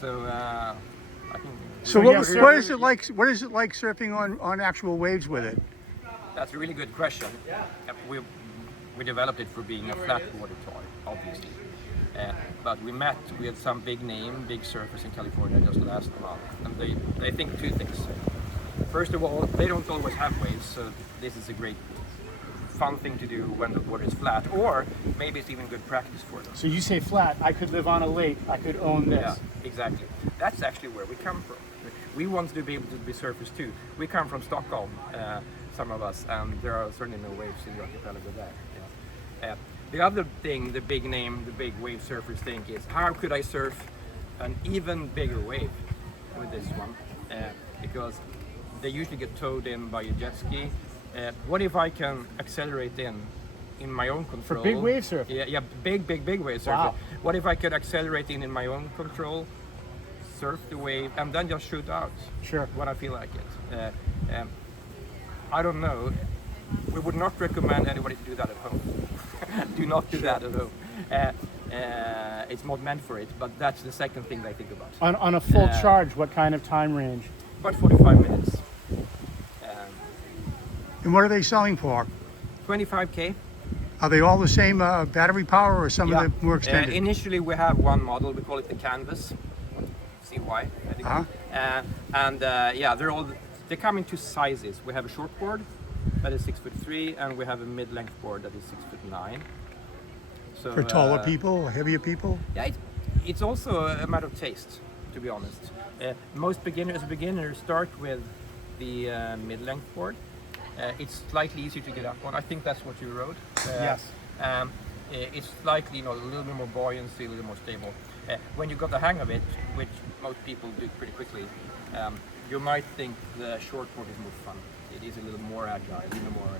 So I think So what is it like? What is it like surfing on actual waves with it? that's a really good question. We developed it for being a flat water toy, obviously. But we met with some big surfers in California just last month, and they think two things. First of all, they don't always have waves, so this is a great fun thing to do when the water is flat, or maybe it's even good practice for them. So you say flat, I could live on a lake, I could own this. Yeah, exactly. That's actually where we come from. We want to be able to be surfers too. We come from Stockholm, some of us, and there are certainly no waves in the archipelago there. Yeah. The other thing the big wave surfers think is, how could I surf an even bigger wave with this one? Because they usually get towed in by a jet ski. What if I can accelerate in my own control? For big wave surfing? Yeah, big wave surfing. Wow. What if I could accelerate in my own control, surf the wave, and then just shoot out? Sure. When I feel like it. I don't know. We would not recommend anybody to do that at home. Do not do that at home. It's not meant for it, but that's the second thing I think about. On a full charge, what kind of time range? About 45 minutes. And what are they selling for? 25K. Are they all the same battery power, or some of them more extended? Initially, we have one model. We call it the Canvas. See why? I think. Yeah, they come in two sizes. We have a short board that is 6'3", and we have a mid-length board that is 6'9". So For taller people, heavier people? Yeah, it's also a matter of taste, to be honest. Most beginners start with the mid-length board. It's slightly easier to get up on. I think that's what you rode. Yes. It's slightly, a little bit more buoyancy, a little more stable. When you got the hang of it, which most people do pretty quickly, you might think the short board is more fun. It is a little more agile, a little more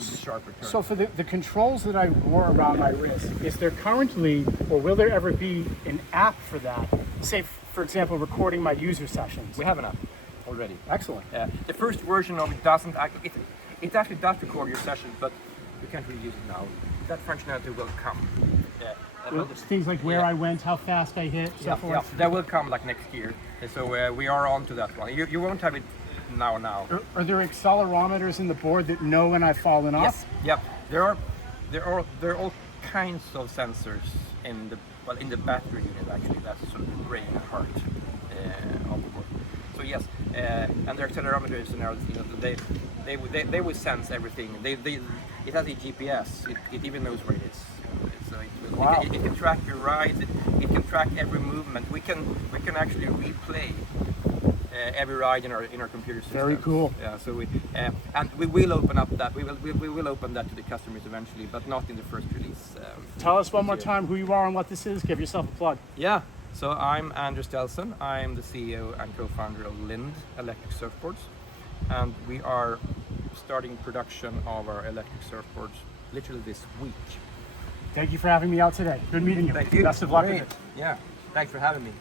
sharper turn. So for the controls that I wore around my wrist, is there currently, or will there ever be, an app for that? Say, for example, recording my user sessions. We have an app already. Excellent. The first version of it doesn't it actually does record your session, but you can't really use it now. That functionality will come. Things like where I went, how fast I hit, so forth. Yeah, that will come like next year. So we are on to that one. You won't have it now. Are there accelerometers in the board that know when I've fallen off? Yes. Yeah. There are all kinds of sensors in the battery unit. Actually, that's sort of the brain and heart of the board. So yes, and their accelerometers and everything. They will sense everything. It has a GPS. It even knows where it is. So it can track your rides. It can track every movement. We can actually replay every ride in our computer system. Very cool. Yeah. So we will open up that. We will open that to the customers eventually, but not in the first release. Tell us one more time who you are and what this is. Give yourself a plug. Yeah. So I'm Andrew Dellson. I'm the CEO and co-founder of Lind Electric Surfboards, and we are starting production of our electric surfboards literally this week. Thank you for having me out today. Good meeting you. Thank you. Best of luck with Great. it. Yeah. Thanks for having me.